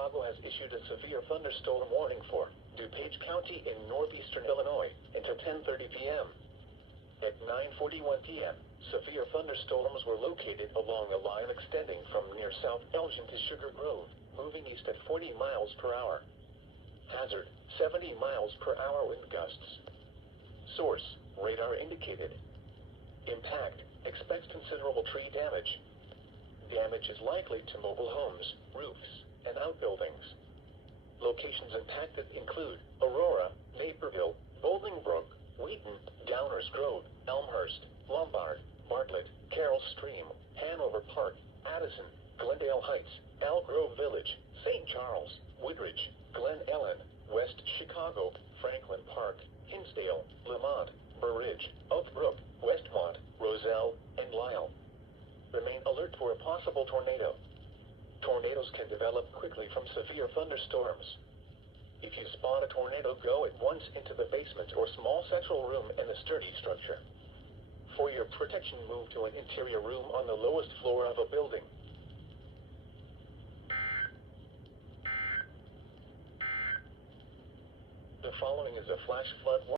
Chicago has issued a severe thunderstorm warning for DuPage County in northeastern Illinois until 10:30 p.m. At 9:41 p.m., severe thunderstorms were located along a line extending from near South Elgin to Sugar Grove, moving east at 40 miles per hour. Hazard, 70 miles per hour wind gusts. Source, radar indicated. Impact, expects considerable tree damage. Damage is likely to mobile homes, roofs, and outbuildings. Locations impacted include Aurora, Naperville, Bolingbrook, Wheaton, Downers Grove, Elmhurst, Lombard, Bartlett, Carroll Stream, Hanover Park, Addison, Glendale Heights, Elk Grove Village, St. Charles, Woodridge, Glen Ellen, West Chicago, Franklin Park, Hinsdale, Lemont, Burr Ridge, Oak Brook, Westmont, Roselle, and Lisle. Remain alert for a possible tornado. Tornadoes can develop quickly from severe thunderstorms. If you spot a tornado, go at once into the basement or small central room in the sturdy structure. For your protection, move to an interior room on the lowest floor of a building. The following is a flash flood warning.